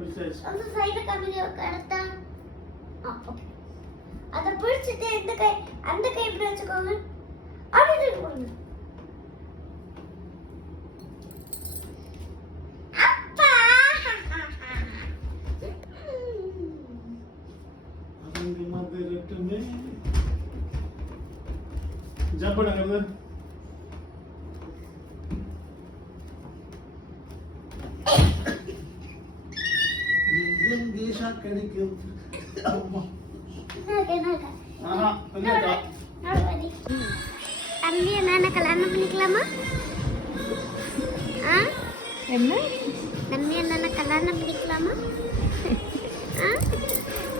அந்த சைடு கம்பியை கடத்தா ஓகே அத பிடிச்சிட்டு இந்த கை அந்த கை இப்படி வச்சுக்கோங்க அப்படியே போடுங்க அப்பா அதுங்க மாதிரி ரெட்டுமே ஜம்ப் பண்ணுங்க தேசா கிடைக்கும் அம்மா தம்பி என்ன கல்யாணம் பண்ணிக்கலாமா என்ன தம்பி என்ன கல்யாணம் பண்ணிக்கலாமா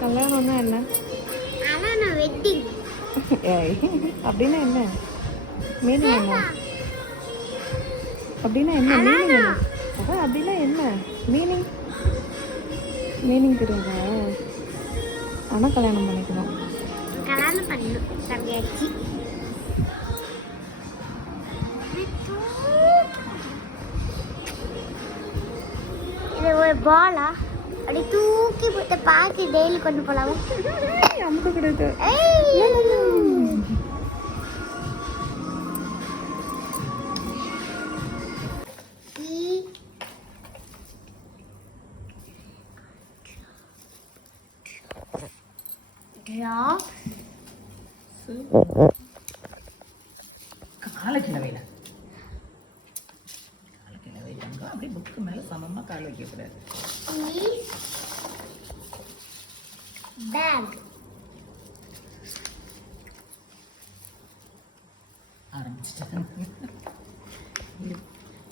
கல்யாணம்னா என்ன அதான் வெட்டிங் அப்படின்னா என்ன மீனிங் என்ன அப்படின்னா என்ன மீனிங் என்ன அதான் அப்படின்னா என்ன மீனிங் தெரியுதா ஆனால் கல்யாணம் பண்ணிக்கணும் கல்யாணம் பண்ணணும் தம்பியாச்சு இது ஒரு பாலா அப்படி தூக்கி போட்டு பாக்கி டெய்லி கொண்டு போலாமா அமுக்க கிடையாது காலக்கிழ வைல அப்படியே புக்கு மேல சமமா கால் வைக்கக்கூடாது பேக் ஆரம்பிச்சிட்டேன்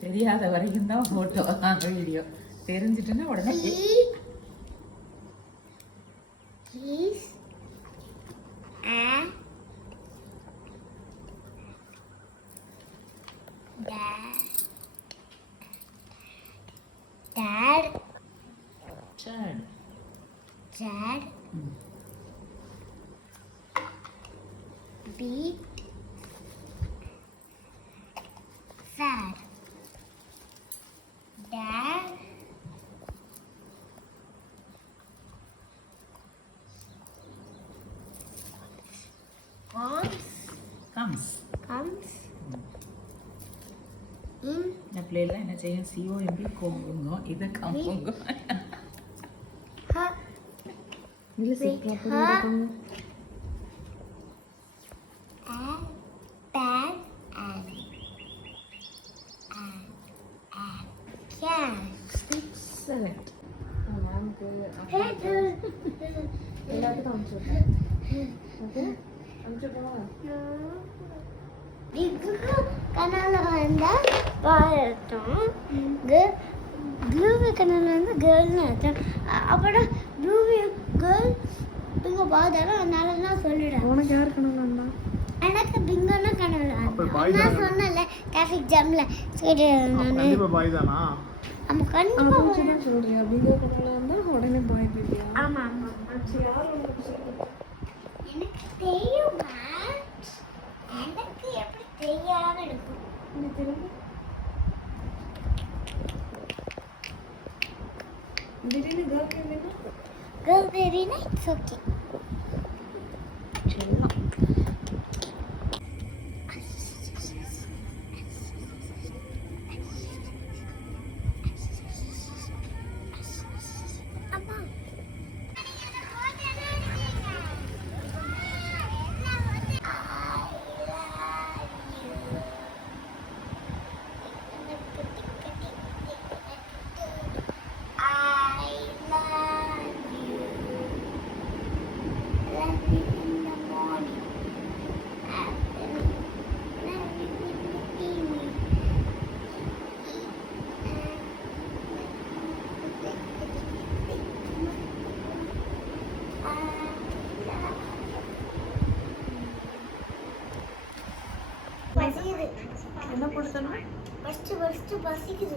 தெரியாத வரைக்கும் தான் போட்டோ வீடியோ தெரிஞ்சிட்டுன்னா உடனே He's a dad beat sad dad comes in இந்த பிள்ளைலாம் என்ன செய்யும் COMB கோங்குங்க இதை காம்புங்க her இல்லை சீக்கிரம் and bad and cat. Excellent. மேம்க்கு Hey, எல்லாத்துக்கும் அனுப்பிச்சுட்றேன் ஓகே அனுப்பிச்சுட்றோமா பிக்கு கனால வந்தா பாரட்டும் ப்ளூவி கனால வந்து கேர்ள்னு அர்த்தம் அப்புறம் ப்ளூவி கேர்ள் பிங்க பாதாலும் அதனால நான் சொல்லிடுறேன் உனக்கு யார் கனவு வந்தா எனக்கு பிங்கோன்னா கனவுல நான் சொன்னல டிராஃபிக் ஜாம்ல சரி நான் கண்டிப்பா பாய் தானா நம்ம கண்டிப்பா தான் சொல்றியா பிங்கோ கனவுல வந்தா உடனே பாய் பேபியா ஆமா ஆமா சரி யார் உனக்கு சொல்றது எனக்கு தெரியுமா எனக்கு எப்படி தெரியாம இருக்கும் எனக்கு தெரியும் திடீர்னு கேர்ள் பேபினா கேர்ள் பேபினா இட்ஸ் ஓகே சொல்லலாம் அம்மா என்ன கொடுத்தனா ஃபர்ஸ்ட் பசிக்குது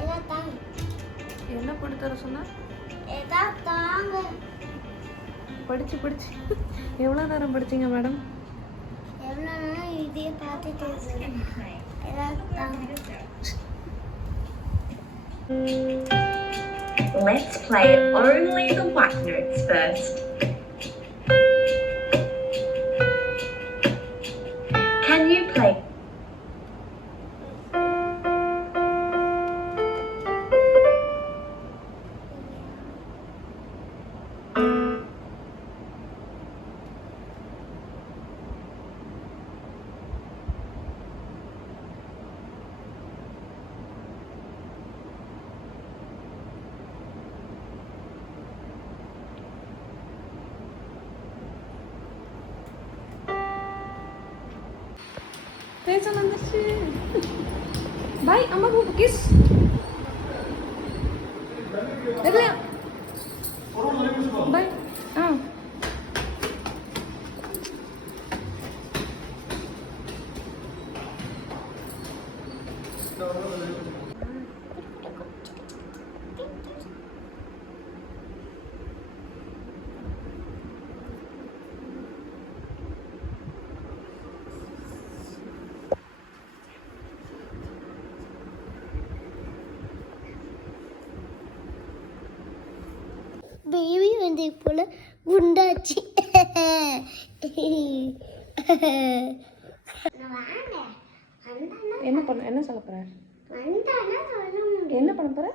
எல்லாம் தாங்க என்ன கொடுத்தர சொன்னா ஏதாவது தாங்க படிச்சு எவ்வளோ நேரம் படிச்சீங்க மேடம் எவ்வளோ நேரம் இதே பார்த்துட்டு ஏதாவது தாங்க Let's play only the white notes first. Can you play? பேச வந்துச்சு. பாய் அம்மா கிஸ். பாய். ஆ பேபி வந்து போல குண்டாச்சு. என்ன சொல்ல போற? என்ன பண்ண போற?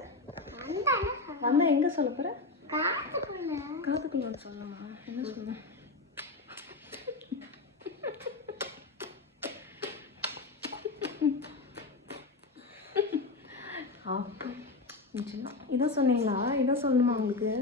வந்தா எங்க சொல்ல போற? காதுக்குள்ள சொல்லமா? என்ன சொல்ல? இதான் சொன்னீங்களா? இதான் சொல்லணுமா உங்களுக்கு?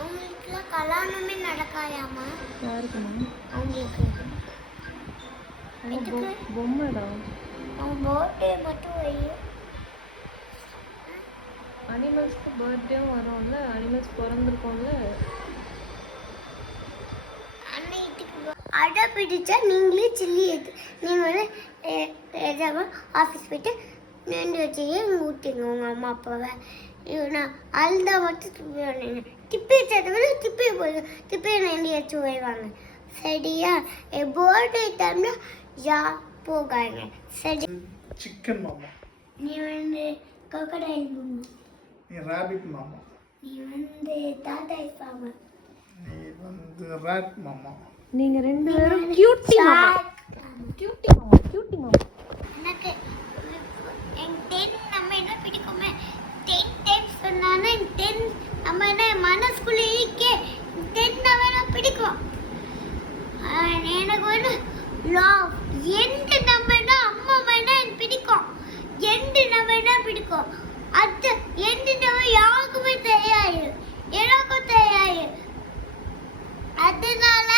அவங்களுக்குலாம் கல்யாணமே நடக்காயாமா? யாருக்குமா? அவங்களுக்கு பொம்மைடா. அவன் பர்த்டே மட்டும் வை. அனிமல்ஸ்க்கு பர்த்டேவும் வரும்ல, அனிமல்ஸ் பிறந்திருக்கோம்ல. அடை பிடிச்சா நீங்களே சில்லி எடுத்து நீங்கள் வந்து எதாவது ஆஃபீஸ் போயிட்டு நின்று வச்சு ஊட்டிங்க உங்கள் அம்மா அப்பாவை. நான் அழுதா மட்டும் திப்பி தவிர திப்பியை போய் திப்பியை நின்று வச்சு வைவாங்க. சரியா? பர்த்டே டைம்ல யா போகாங்க. சரி. சிக்கன் மாமா. நீ வந்து crocodile மாமா. நீ ராபிட் மாமா. நீ வந்து டாடாய் மாமா. நீ வந்து ராட் மாமா. நீங்க ரெண்டு பேரும் கியூட்டி மாமா. கியூட்டி மாமா. கியூட்டி மாமா. எனக்கு என் 10 நம்ம என்ன பிடிக்குமே 10 டைம்ஸ் சொன்னானே 10 நம்ம என்ன மனசுக்குள்ளேயே 10 நம்ம பிடிக்கும். எனக்கு வந்து லவ் எந்த நம்பர்னா அம்மா வேணா எனக்கு பிடிக்கும். எந்த நம்பர்னா பிடிக்கும். அது எந்த நம்பர் யாருக்குமே தெரியாது, எனக்கும் தெரியாது. அதனால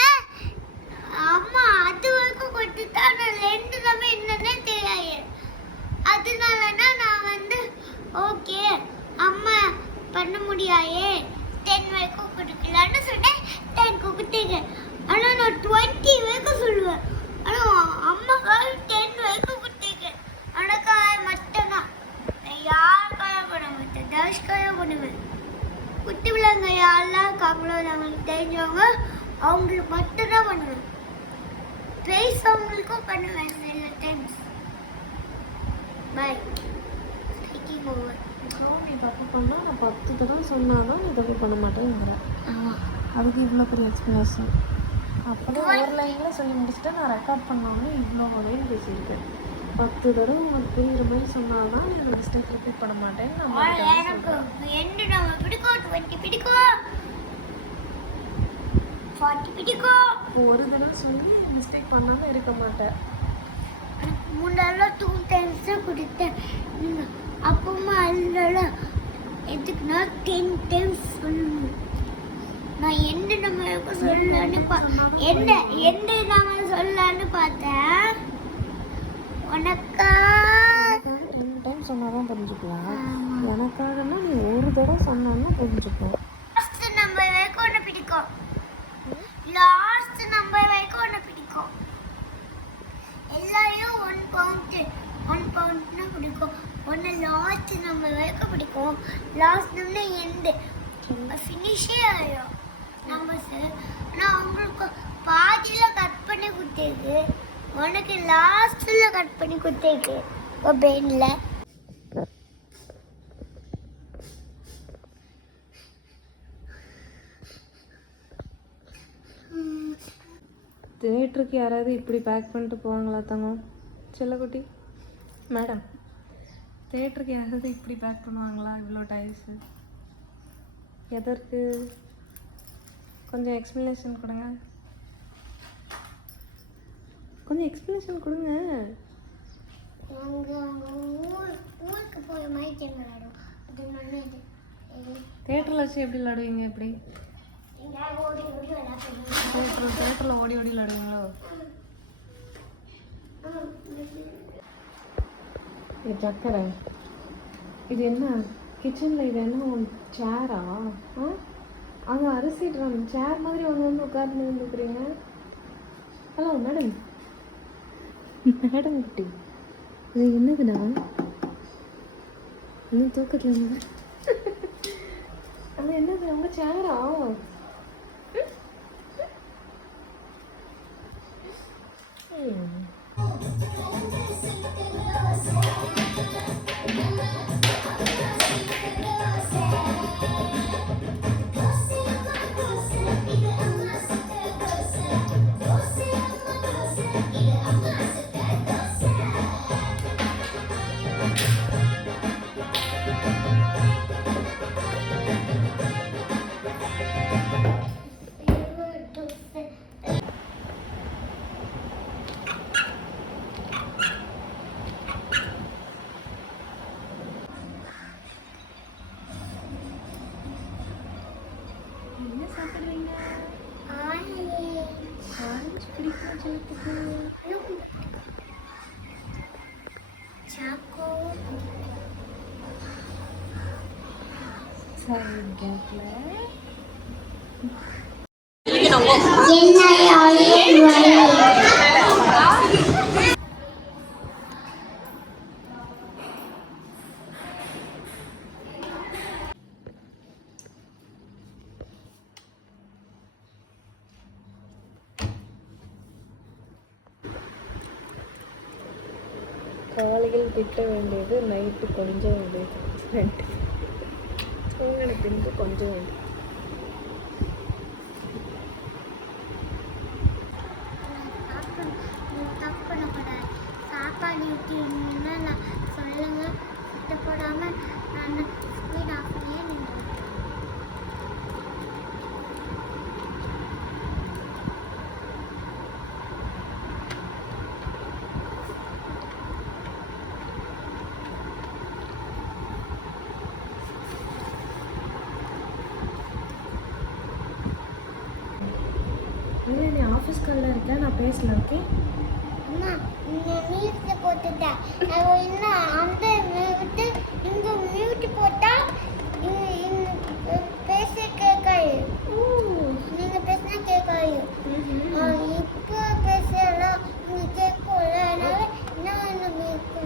அம்மா அது வரைக்கும் கொடுத்துட்டா நான் ரெண்டு நம்பர் என்னன்னே தெரியாது. அதனாலனா நான் வந்து ஓகே அம்மா பண்ண முடியாயே 10 வரைக்கும் கொடுக்கலான்னு சொன்னேன். 10 கொடுத்தீங்க. ஆனால் நான் 20 வரைக்கும் சொல்லுவேன். ஆனால் அம்மாக்காக 10 வரைக்கும் கொடுத்தீங்க. அனக்காக மட்டும்தான். நான் யாருக்காக பண்ண மாட்டேன், தனுஷ்காக பண்ணுவேன். குட்டி விலங்க யாரெல்லாம் இருக்காங்களோ நம்மளுக்கு தெரிஞ்சவங்க அவங்களுக்கு மட்டும்தான் பண்ணுவேன். பேசவங்களுக்கும் பண்ணுவேன் சில டைம்ஸ். பாய். Speaking over. நீ தப்பு பண்ணா நான் 10 தடவை சொன்னாதான் நீ தப்பு பண்ண மாட்டேங்கிற. ஆமாம். அதுக்கு இவ்வளோ பெரிய எக்ஸ்பிளேஷன். அப்போதான் ஒரு லைனில் சொல்லி முடிச்சுட்டு நான் ரெக்கார்ட் பண்ணோன்னு இவ்வளோ லைன் பேசியிருக்கேன். 10 தடவை உனக்கு புரியுற மாதிரி சொன்னாதான் நீ அந்த மிஸ்டேக் ரிப்பீட் பண்ண மாட்டேன்னு எனக்கு எண்டு நம்ம பிடிக்கும், 20 பிடிக்கும், 40 பிடிக்கும். ஒரு தடவை சொல்லி மிஸ்டேக் பண்ணாமல் இருக்க மாட்டேன். முன்னால 2 டைம்ஸ் தான் கொடுத்தேன். அப்பமா அதனால எதுக்குன்னா 10 டைம்ஸ் சொல்லணும். நான் எந்த நம்ம சொல்லலான்னு எந்த நம்ம சொல்லலான்னு பார்த்தேன். உனக்கா 10 டைம் சொன்னாதான் புரிஞ்சுக்கலாம். எனக்காகனா நீ ஒரு தடவை சொன்னான்னா புரிஞ்சுக்கலாம். லாஸ்ட் நம்பர் வரைக்கும் ஒன்று பிடிக்கும். லாஸ்ட் நம்பர் வரைக்கும் ஒன்று பிடிக்கும். எல்லாரையும் 1 பிடிக்கும், ஒன்று லாஸ்ட் நம்ம வரைக்கும் பிடிக்கும். லாஸ்ட் நம்ம எண்டு ஃபினிஷே ஆயிடும் நம்ம சார். ஆனால் அவங்களுக்கு பாதியில் கட் பண்ணி கொடுத்துருக்கு, உனக்கு லாஸ்ட்டில் கட் பண்ணி கொடுத்துருக்கு பெயினில். தியேட்டருக்கு யாராவது இப்படி பேக் பண்ணிட்டு போவாங்களா தங்கம்? செல்லக்குட்டி மேடம், தியேட்டருக்கு யாராவது இப்படி பேக் பண்ணுவாங்களா இவ்வளோ டைல்ஸு? எதற்கு? கொஞ்சம் எக்ஸ்ப்ளனேஷன் கொடுங்க, கொஞ்சம் எக்ஸ்ப்ளனேஷன் கொடுங்க. ஊருக்கு போய் மைக் விளையாடும், அது நல்லது. தியேட்டரில் வச்சு எப்படி விளாடுவீங்க? எப்படி ஓடி ஓடி விளையாடுவோம். தியேட்டரில் ஓடி ஓடி விளாடுவீங்களோ? இது சக்கரை, இது என்ன கிச்சனில்? இது என்ன சேரா? அங்கே அரிசி ட்ரம் சேர் மாதிரி ஒன்று வந்து உட்கார்ந்து வந்துருக்குறீங்க. ஹலோ மேடம், மேடம் குட்டி, இது என்னதுண்ணா? இன்னும் தூக்கத்தில் என்ன? அது என்னது உங்கள் சேரா? என்ன சாப்பிட்றீங்க? ஆரஞ்சு பிடிக்கும் சொல்லிட்டு. சாக்கோ சரி கேட்கல. காலையில் திட்ட வேண்டியது நைட்டு கொஞ்சம் வேண்டியது, உங்களுக்கு இருந்து கொஞ்சம் வேண்டியது. தப்பு பண்ணக்கூடாது. சாப்பாடு ஊற்றினா நான் சொல்லுங்க, திட்ட போடாமல் நான் ஸ்பீட் ஆஃப் பண்ணியே நின்று. இல்லை, நீ ஆஃபீஸ் காலில் இருக்க, நான் பேசல. ஓகே அம்மா, மியூட்டில் போட்டுட்டேன். நான் இன்னும் அந்த மியூட்டு இங்கே மியூட்டு போட்டால் பேச கேட்காது. நீங்கள் பேசினா கேட்காது. இப்போ பேசலாம் இங்கே கேட்கல. அதனால இன்னும்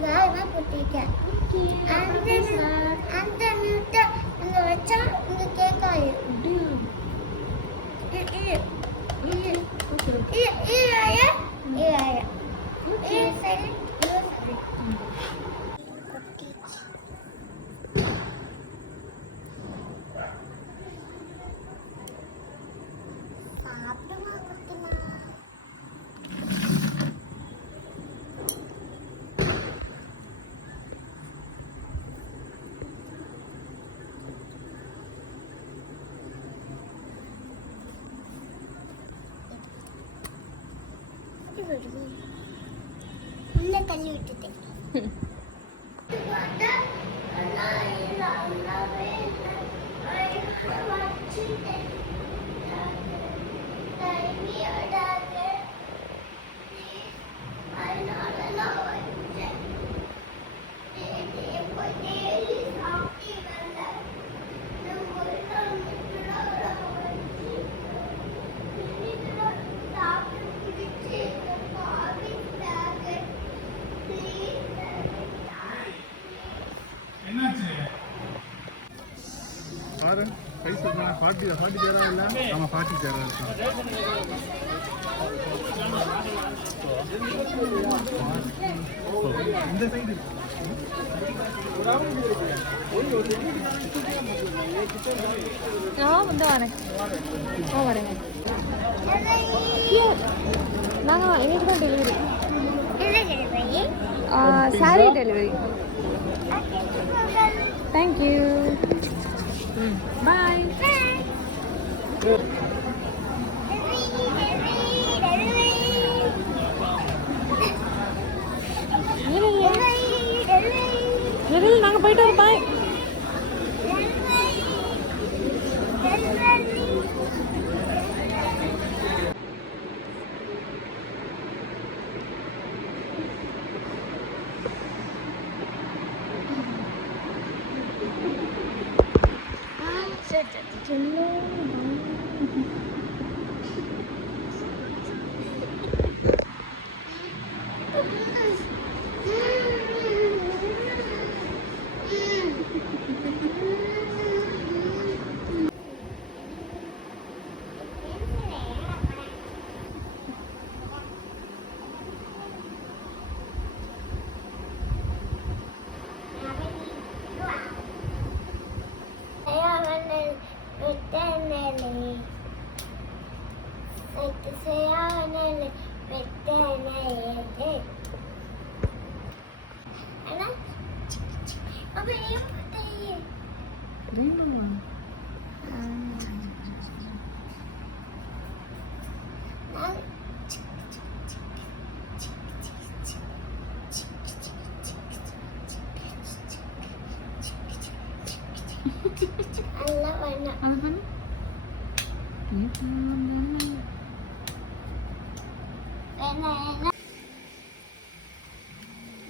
வேகமாக போட்டிருக்கேன். அந்த மியூட்டை இங்கே வச்சா இங்கே கேட்காது. உள்ள தள்ளி விட்டுட்டேன். ஃபார்ட்டி தேரா இல்லை ஆமாம் 40 தேரா இருக்கும். இந்த சைடு வந்து வரேன் வரேங்க. நாங்கள் எங்களுக்கு தான் டெலிவரி, சாரி டெலிவரி. தேங்க்யூ. பாய். நாங்கள் போயிட்டு வரோம். பாய்.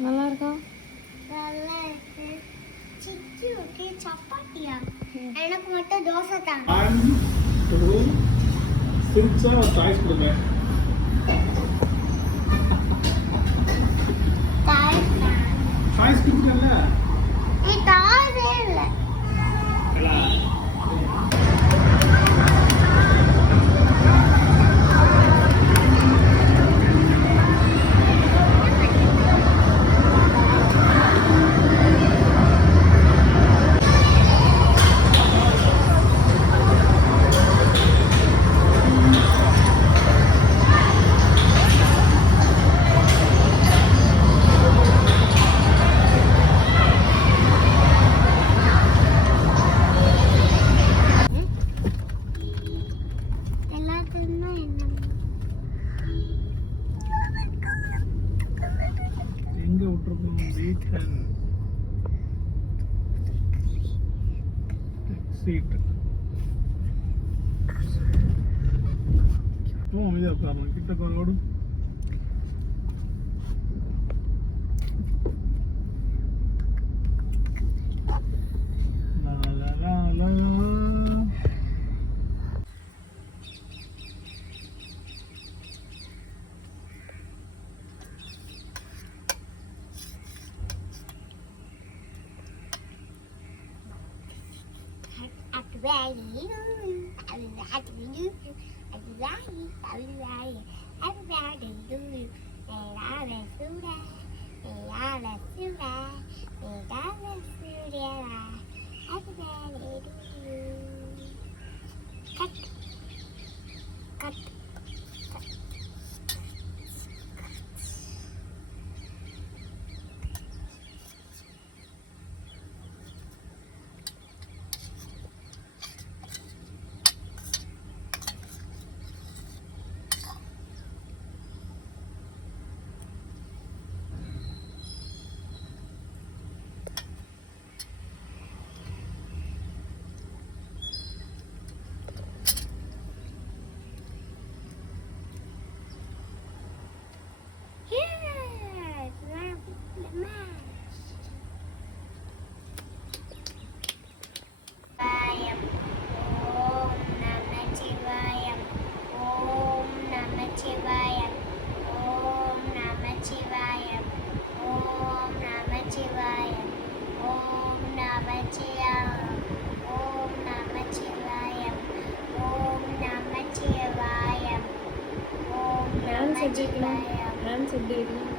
நல்லா இருக்கா? நல்லா இருக்கு. சிக்கி ஓகே. சப்பாத்தியா? எனக்கு மட்டும் தோசை தாங்க. சிரிச்சா ஒரு சாய்ஸ் கொடுங்க. சாய்ஸ் கொடுக்கல. நீ தாதே இல்ல. எங்க விட்டுருக்கோம்? வீக்கன் சீட். அமைதியா உட்காரணும். கிட்ட கோடு எப்படி இருக்கணும் டான்ஸ் எப்படி இருக்கணும்